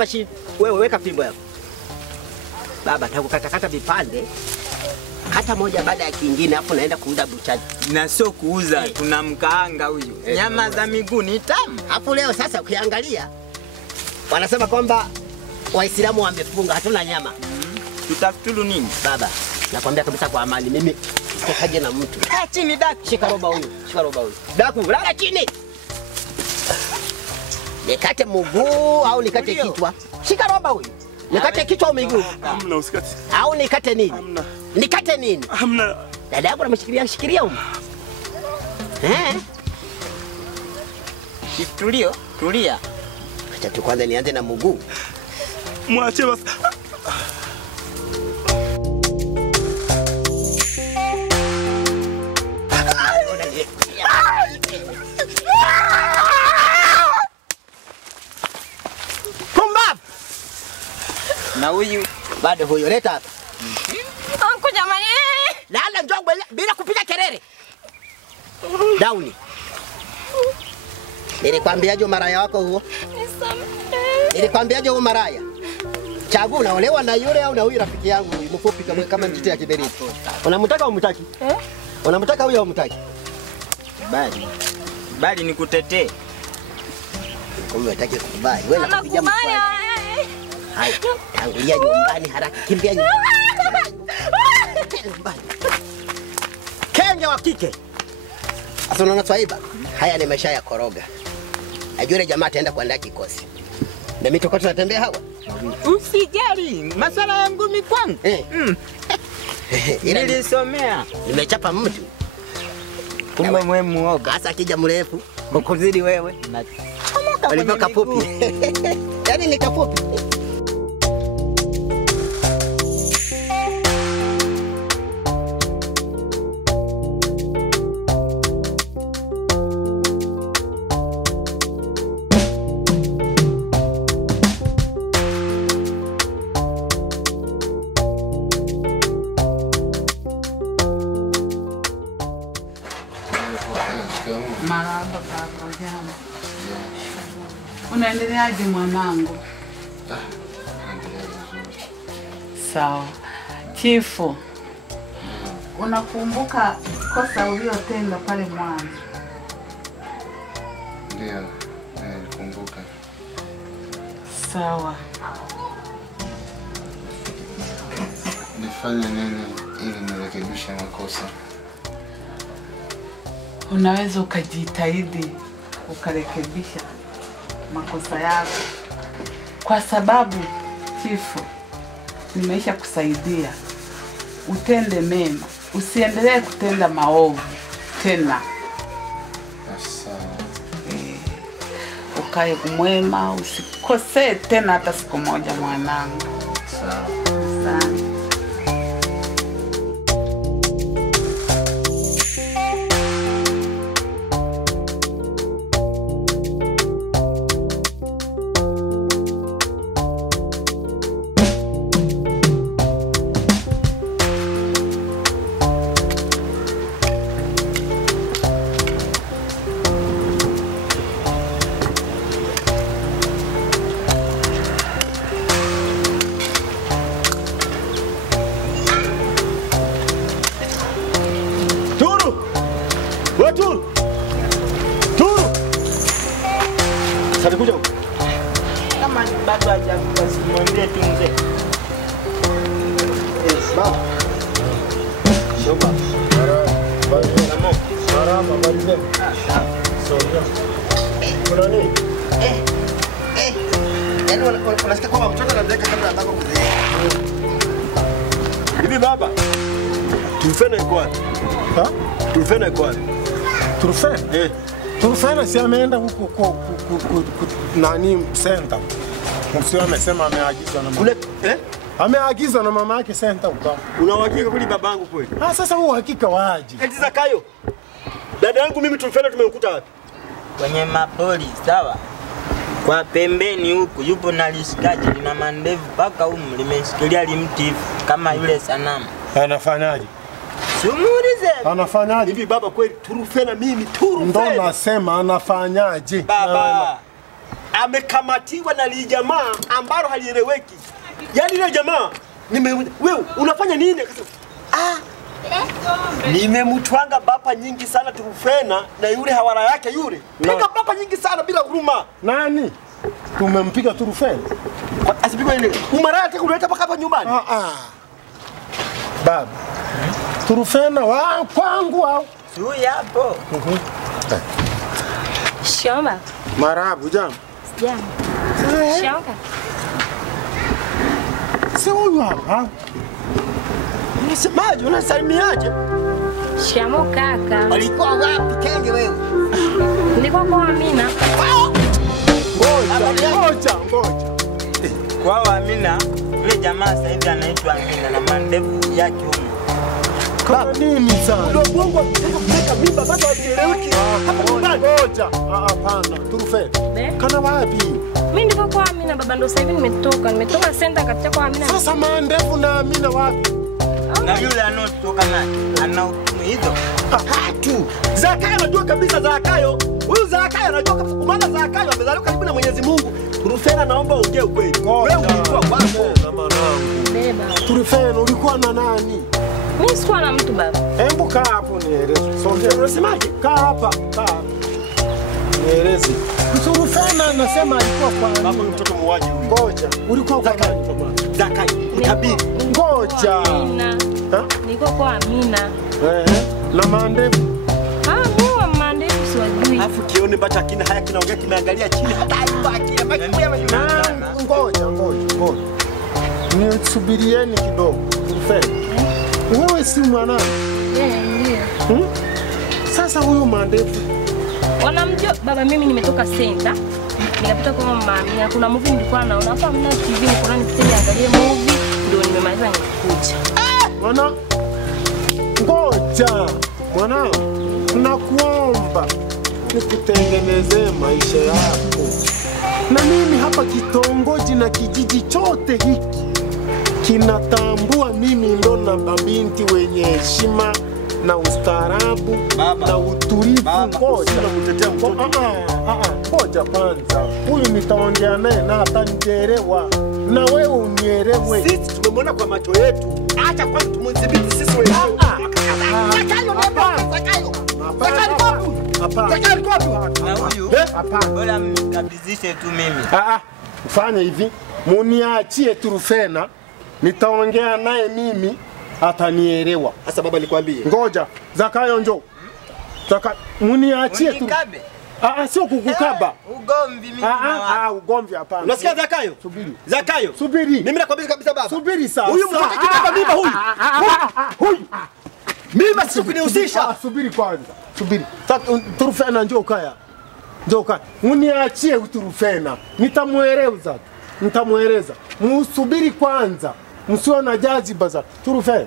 hapa wewe weka fimbo yako. Baba takukata vipande. Hata moja baada ya kingine hapo naenda kuuza buchani. Na sio kuuza, tunamkaanga huyu. Nyama za miguu ni tamu. Hapo leo sasa ukiangalia wanasema kwamba Waislamu wamefunga hatuna nyama. Tutafutulu nini? Baba, nakwambia kabisa kwa amani mimi sitaje na mtu. Kaa chini Daku. Shika roba huyu. Daku, lala chini. Nikate mguu au nikate kichwa? Shika roba huyu. Nikate kichwa au miguu? Hamna usikate. Au nikate nini? Hamna. Nikate nini? Hamna. Dada yako anamshikilia huko. Tulia. Acha tu kwanza nianze na mguu. Mwache basi. Na huyu bado huyo leta hapa. Anko jamani. Lala njoo bila kupiga kelele. Dauni. Nilikwambiaje maraya wako huo? Nilikwambiaje huo maraya? Chagua unaolewa na yule au na huyu rafiki yangu mfupi kama mtiti ya kiberiti. Unamtaka au umtaki? Unamtaka huyo au umtaki? Bali nikutetee. Kumbe unataka kukubali. Wewe unapiga mkwani. Hai, tangulia nyumbani haraka. Kimbia nyumbani. Kenya wa kike. Sasa unaona Swaiba? Haya ni maisha ya koroga. Ajua ile jamaa ataenda kuandaa kikosi. Na mimi tutakuwa tunatembea hawa. Usijali, masuala yangu ni kwangu. Nilisomea. Nimechapa mtu. Kumbe wewe muoga. Sasa akija mrefu, ukuzidi wewe. Walivyo kafupi. Yaani ni kafupi. Marahaba baba, jambo. Unaendeleaje mwanangu? Naendelea vizuri. Sawa. Chifu, unakumbuka kosa uliotenda pale mwanzo? Ndio, nilikumbuka. Sawa. Nifanye nini ili nirekebishe makosa? Unaweza ukajitahidi ukarekebisha makosa yako, kwa sababu chifu, nimeisha kusaidia utende mema, usiendelee kutenda maovu tena. Sawa. Ukae mwema, usikosee tena hata siku moja mwanangu. Sawa. Sana. Kuja huko. Kama bado hajakuwa simwambie tu mzee. Baba. Shoba. Marahaba, habari zenu? Sawa. Kuna nini? Yaani unasikia kwamba mtoto anazeeka kabla ya baba kuzeeka. Hivi baba, Turufena yuko wapi? Turufena yuko wapi? Turufena? Turufena si ameenda huko nani center. Msio amesema ameagizwa na mama. Ameagizwa na mama yake center huko. Una uhakika kweli babangu kweli? Sasa huo uhakika waje. Eti Zakayo. Dada yangu mimi Turufena tumemkuta wapi? Kwenye mapoli, sawa? Kwa pembeni huku yupo na lisikaji lina mandevu paka limeshikilia limti hivi kama yule sanamu. Anafanyaje? Sumuulize. Anafanyaje? Hivi baba kweli Turufena mimi Turufena. Ndo nasema anafanyaje? Baba. amekamatiwa na li jamaa ambalo halieleweki. Yaani ile jamaa wewe unafanya nini? Akasema nimemtwanga bapa nyingi sana Turufena na yule hawara yake yule. Piga bapa nyingi sana bila huruma. Nani? Tumempiga Turufena. Asipigwe ile. Umaraya yake kuleta mpaka hapa nyumbani. Baba. Turufena wa kwangu au? Sui hapo. Shamba. Marabu jambo. Jambo. Shamba. Si huyu hapa. Unasemaje? Unasalimiaje? Shamo kaka. Walikuwa wapi kenge wewe? Nilikuwa kwa Amina. Ngoja. Kwao Amina, yule jamaa sasa hivi anaitwa Amina na mandevu yake huko. Kama nini sana? Ndio bongo kuteka mimba bado hazieleweki. Hapa nyumbani. Ngoja. Hapana. Turufena. Kana wapi? Mimi nilikuwa kwa Amina baba, ndo sasa hivi nimetoka senta katika kwa Amina. Sasa mandevu na Amina wapi? Na yule anotoka naye ana hukumu hizo. Hatu. Zakayo anajua kabisa Zakayo. Huyu Zakayo anajua kabisa maana Zakayo amezaliwa karibu na Mwenyezi Mungu. Turufena naomba ongee ukweli. Wewe ulikuwa wapi na mwanangu? Beba. Turufena ulikuwa na nani? Mimi sikuwa na mtu baba. Hebu kaa hapo nieleze. Songea unasemaje? Kaa hapa. Nieleze. Turufena anasema alikuwa kwa baba huyu mtoto muuaji huyu. Ngoja. Ulikuwa kwa nani baba? Zakayo utabiri. Ngoja. Amina. Nilikuwa kwa Amina. Na mandevu. Mimi wa mandevu siwajui. Alafu kione bata kina haya kinaongea kimeangalia chini hata haibaki. Ngoja. Nisubirieni kidogo. Turufena. Wewe si mwanangu? Ndio. Sasa huyu mandevu Wanamjua baba, mimi nimetoka senta. Nikapita kwa mama Amina. Kuna movie nilikuwa naona hapa, mna TV nilikuwa nipite niangalie movie, ndio nimemaliza nikuja. Mwana, ngoja mwanangu, nakuomba nikutengenezee maisha yako. Na mimi hapa kitongoji na kijiji chote hiki kinatambua mimi ndo na mabinti wenye heshima na ustaarabu na utulivu. Ngoja namtetea mtoto. Ngoja kwanza, huyu nitaongea naye na atanielewa na wewe unielewe. Sisi tumemwona kwa macho yetu. Acha kwanza tumdhibiti sisi wenyewe. Na huyu bora mkabidhishe tu mimi. Fanya hivi, muniachie Turufena, nitaongea naye mimi atanielewa. Sasa baba nikwambie. Ngoja, Zakayo njoo. Muniachie tu. Sio kukukaba. Ugomvi mimi na ugomvi hapana. Unasikia Zakayo? Subiri. Zakayo. Subiri. Mimi nakwambia kabisa baba. Subiri sasa. Huyu mtoto kibeba mimba huyu. Huyu. Mimba sio kunihusisha. Subiri kwanza. Subiri. Turufena njoo kaya. Njoo kaya. Muniachie Turufena. Nitamueleza. Musubiri kwanza. Msio na jaziba za Turufena.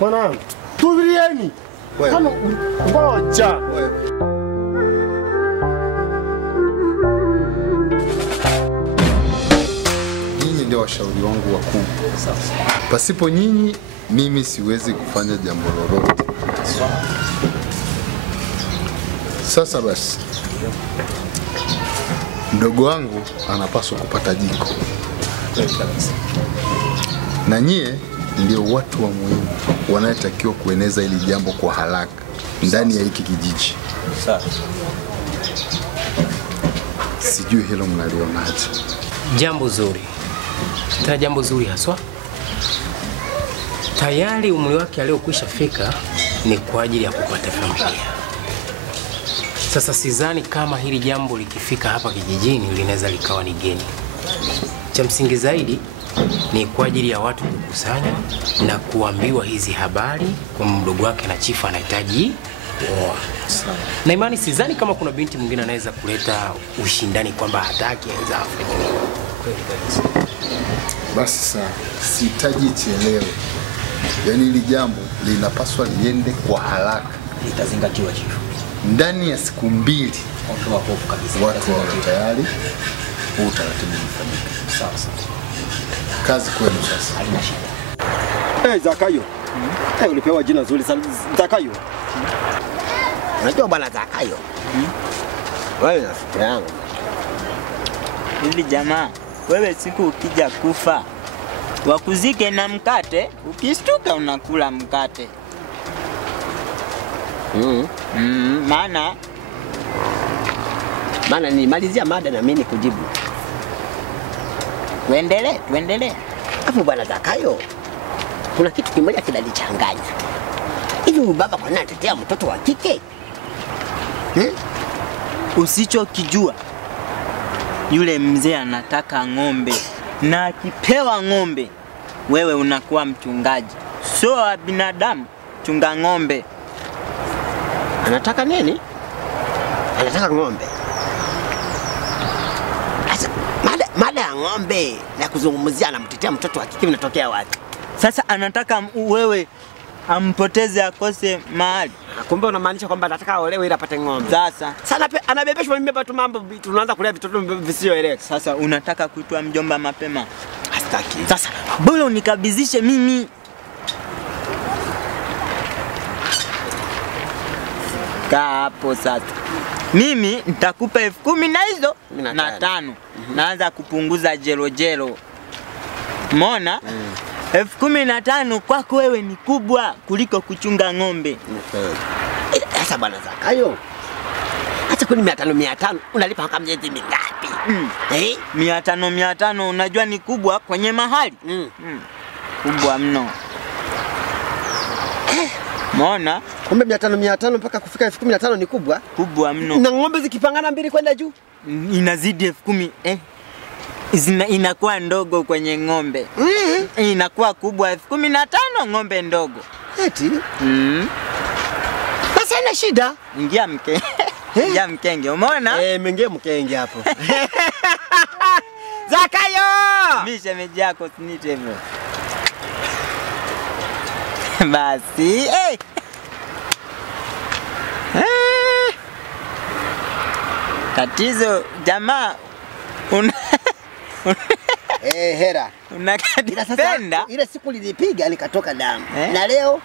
Mwanangu. Tuvirieni. Kama ngoja. Nyinyi ndio washauri wangu wakuu. Pasipo nyinyi mimi siwezi kufanya jambo lolote. Sasa basi, mdogo wangu anapaswa kupata jiko. Na nyie ndio watu wa muhimu wanayetakiwa kueneza hili jambo kwa haraka ndani ya hiki kijiji. Sijui hilo mnalionaje? Jambo zuri. Tena jambo zuri haswa. Tayari umri wake aliokwisha fika ni kwa ajili ya kupata familia. Sasa sidhani kama hili jambo likifika hapa kijijini linaweza likawa ni geni. Cha msingi zaidi ni kwa ajili ya watu kukusanywa na kuambiwa hizi habari kwa mdogo wake na chifu anahitaji kuoa. Na imani sidhani kama kuna binti mwingine anaweza kuleta ushindani kwamba hataki aweza afanye nini. Kweli kabisa. Basi sawa, sihitaji ichelewe. Yaani hili jambo linapaswa liende kwa haraka. Litazingatiwa chifu. Ndani ya siku 2 Ondoa hofu kabisa. watu wawe tayari, huu utaratibu ufanyike. Sawa. Kazi kwenu sasa. Halina shida. Zakayo. Ulipewa jina zuri sana Zakayo. Unajua bwana Zakayo. Wewe rafiki yangu. Hivi jamaa, wewe siku ukija kufa wakuzike na mkate, ukistuka unakula mkate. Maana nimalizia mada na mimi kujibu. Tuendelee. Hapo bwana Zakayo, kuna kitu kimoja kinanichanganya. Hivi baba kwa nini anatetea mtoto wa kike? Usichokijua, yule mzee anataka ng'ombe, na akipewa ng'ombe wewe unakuwa mchungaji, sio wa binadamu. Chunga ng'ombe. Anataka nini? Anataka ng'ombe. Sasa mada ya ng'ombe na kuzungumzia anamtetea mtoto wa kike inatokea wapi? Sasa anataka wewe ampoteze akose mahali. Kumbe unamaanisha kwamba anataka aolewe ili apate ng'ombe. Sasa anabebeshwa mimi hapa tu mambo, tunaanza kulea vitoto visioeleweka. Sasa unataka kuitwa mjomba mapema. Hastaki. Sasa bora unikabidhishe mimi. Kaa hapo sasa. Mimi nitakupa 10,000 na hizo na 5. Naanza kupunguza jelo. Umeona? 15,000 kwako wewe ni kubwa kuliko kuchunga ng'ombe. Sasa bwana Zakayo, hata kuni 500 unalipa kama miezi mingapi? 500 unajua ni kubwa kwenye mahali? Kubwa mno. Umeona? Kumbe 500 mpaka kufika 15,000 ni kubwa? Kubwa mno. Na ng'ombe zikipangana 2 kwenda juu inazidi 10,000. Inakuwa ndogo kwenye ng'ombe. Inakuwa kubwa 15,000 ng'ombe ndogo. Eti? Basi haina shida. Ingia mkenge. Umeona? Mengie mkenge hapo. Zakayo! Mimi shemeji yako sinite hivyo. Basi, tatizo jamaa hera. Unakatipenda. Ile siku lilipiga likatoka damu. Na leo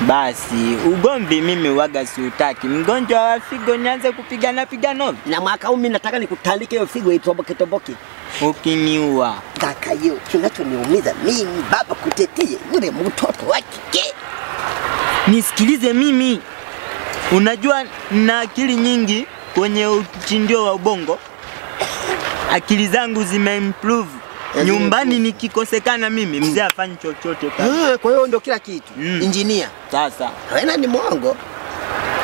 basi ugomvi mimi waga siutaki. Mgonjwa wa figo nianze kupigana. Na mwaka huu mimi nataka nikutandike hiyo figo itoboke. Ukiniua. Zakayo, kinachoniumiza mimi baba kutetea yule mtoto wa kike. Nisikilize mimi. Unajua na akili nyingi kwenye uchindio wa ubongo. Akili zangu zimeimprove. Nyumbani nikikosekana mimi mzee afanye chochote pale. Kwa hiyo ndio kila kitu. Engineer. Sasa wewe ni mwongo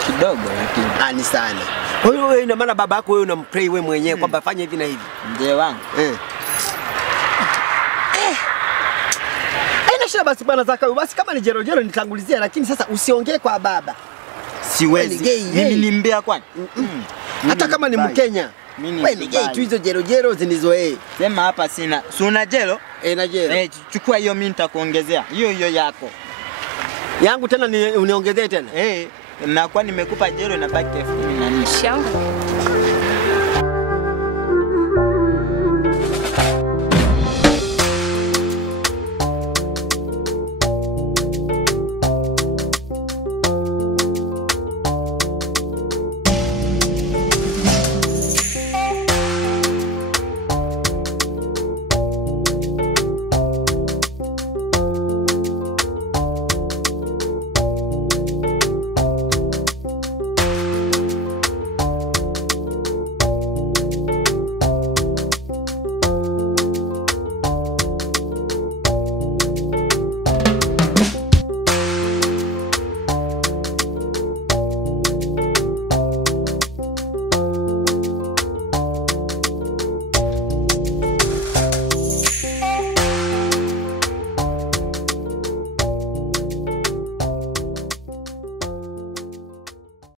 kidogo lakini ni sana. Kwa hiyo wewe ina maana baba yako wewe unampray wewe mwenyewe kwamba fanya hivi na hivi. Mzee wangu. Haina shida basi bwana Zakayo. Basi kama ni jero nitangulizia, lakini sasa usiongee kwa baba. Siwezi. Mimi ni mbea kwani? Hata kama ni Mkenya. Wewe ni gay tu, hizo jero zilizo Sema hapa sina. Si una jelo? Na jelo. Chukua hiyo mimi nitakuongezea. Hiyo yako. Yangu tena ni uniongezee tena? Na kwa nimekupa jelo na baki 10,000. Shangu.